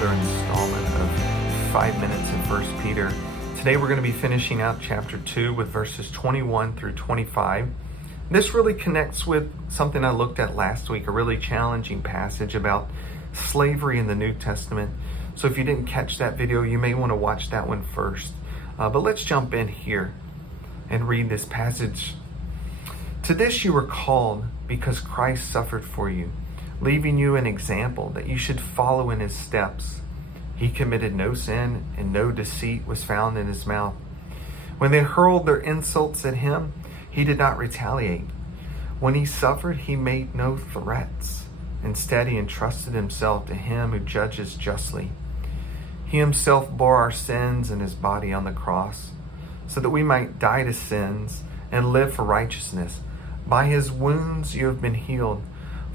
another installment of 5 Minutes in 1 Peter. Today we're going to be finishing out chapter 2 with verses 21 through 25. This really connects with something I looked at last week, a really challenging passage about slavery in the New Testament. So if you didn't catch that video, you may want to watch that one first. But let's jump in here and read this passage. To this you were called because Christ suffered for you, leaving you an example that you should follow in his steps. He committed no sin, and no deceit was found in his mouth. When they hurled their insults at him, he did not retaliate. When he suffered, he made no threats. Instead, he entrusted himself to him who judges justly. He himself bore our sins in his body on the cross, so that we might die to sins and live for righteousness. By his wounds you have been healed.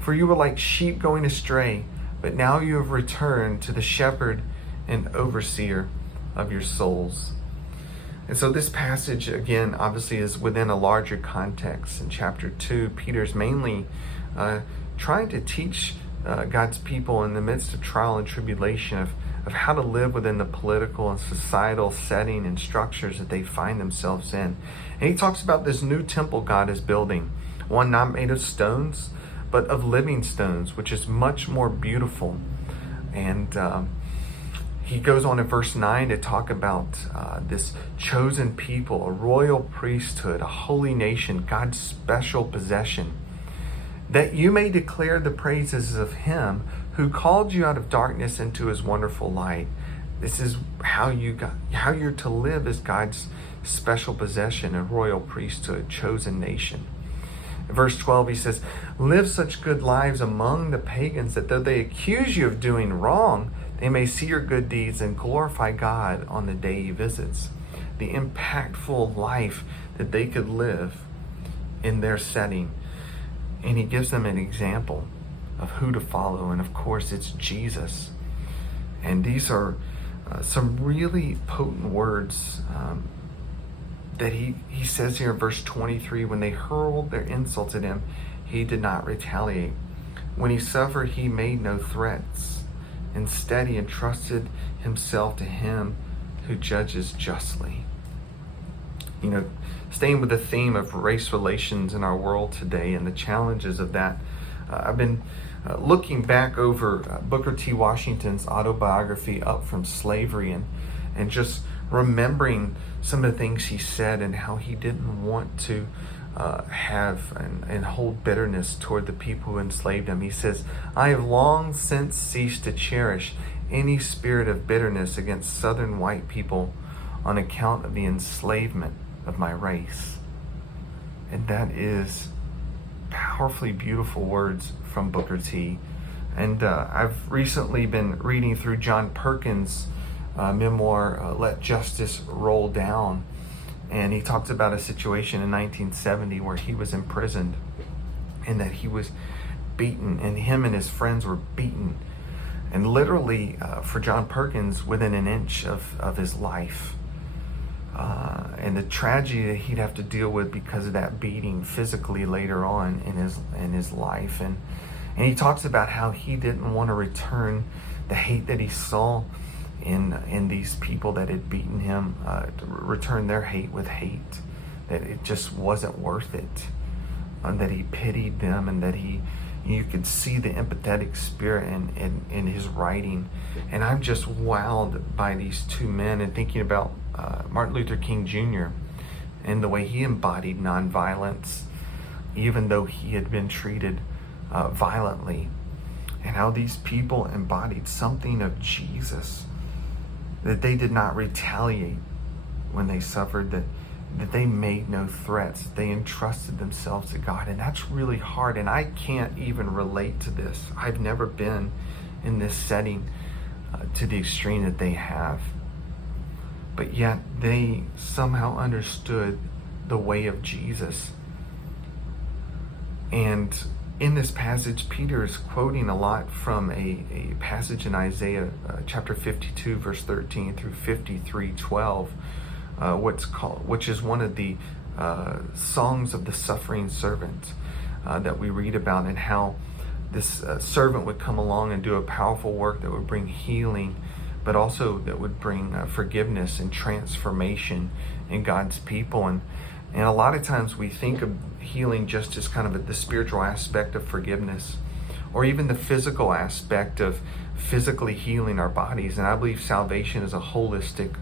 For you were like sheep going astray, but now you have returned to the shepherd and overseer of your souls. And so this passage, again, obviously is within a larger context. In chapter 2, Peter's mainly trying to teach God's people in the midst of trial and tribulation of how to live within the political and societal setting and structures that they find themselves in. And he talks about this new temple God is building, one not made of stones, but of living stones, which is much more beautiful. And he goes on in verse 9 to talk about this chosen people, a royal priesthood, a holy nation, God's special possession, that you may declare the praises of him who called you out of darkness into his wonderful light. This is how you're to live as God's special possession, a royal priesthood, chosen nation. In verse 12, he says, live such good lives among the pagans that though they accuse you of doing wrong, they may see your good deeds and glorify God on the day he visits. The impactful life that they could live in their setting. And he gives them an example of who to follow. And of course, it's Jesus. And these are some really potent words that he says here in verse 23, when they hurled their insults at him, he did not retaliate. When he suffered, he made no threats. Instead, he entrusted himself to him who judges justly. You know, staying with the theme of race relations in our world today and the challenges of that, I've been looking back over Booker T. Washington's autobiography, Up From Slavery, and just remembering some of the things he said and how he didn't want to have and hold bitterness toward the people who enslaved him. He says, I have long since ceased to cherish any spirit of bitterness against Southern white people on account of the enslavement of my race. And that is powerfully beautiful words from Booker T. And I've recently been reading through John Perkins' memoir, Let Justice Roll Down. And he talks about a situation in 1970 where he was imprisoned and that he was beaten, and him and his friends were beaten. And literally, for John Perkins, within an inch of his life. And the tragedy that he'd have to deal with because of that beating physically later on in his life. And he talks about how he didn't want to return the hate that he saw in these people that had beaten him, to return their hate with hate, that it just wasn't worth it, and that he pitied them, and that you could see the empathetic spirit in his writing. And I'm just wowed by these two men, and thinking about Martin Luther King Jr. and the way he embodied nonviolence, even though he had been treated violently, and how these people embodied something of Jesus, that they did not retaliate when they suffered, that they made no threats, they entrusted themselves to God. And that's really hard, and I can't even relate to this. I've never been in this setting to the extreme that they have. But yet they somehow understood the way of Jesus. And in this passage, Peter is quoting a lot from a passage in Isaiah chapter 52, verse 13 through 53:12, which is one of the songs of the suffering servant that we read about, and how this servant would come along and do a powerful work that would bring healing, but also that would bring forgiveness and transformation in God's people. And a lot of times we think of healing just as kind of the spiritual aspect of forgiveness, or even the physical aspect of physically healing our bodies. And I believe salvation is a holistic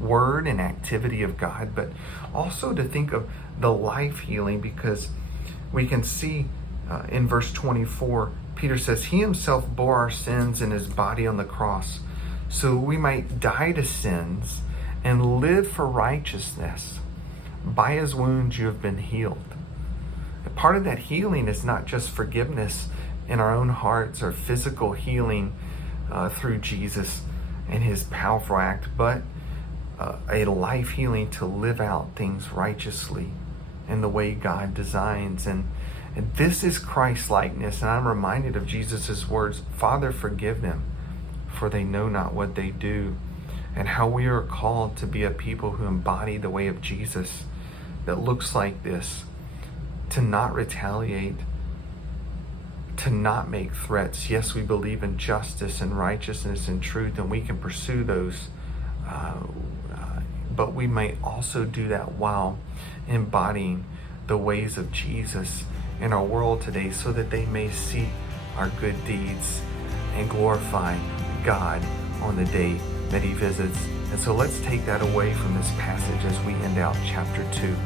word and activity of God, but also to think of the life healing, because we can see in verse 24, Peter says, he himself bore our sins in his body on the cross, so we might die to sins and live for righteousness. By his wounds you have been healed. And part of that healing is not just forgiveness in our own hearts or physical healing through Jesus and his powerful act, but a life healing to live out things righteously in the way God designs. And this is Christ-likeness. And I'm reminded of Jesus' words, Father, forgive them, for they know not what they do. And how we are called to be a people who embody the way of Jesus that looks like this: to not retaliate, to not make threats. Yes, we believe in justice and righteousness and truth, and we can pursue those, but we may also do that while embodying the ways of Jesus in our world today, so that they may see our good deeds and glorify God on the day that he visits. And so let's take that away from this passage as we end out chapter 2.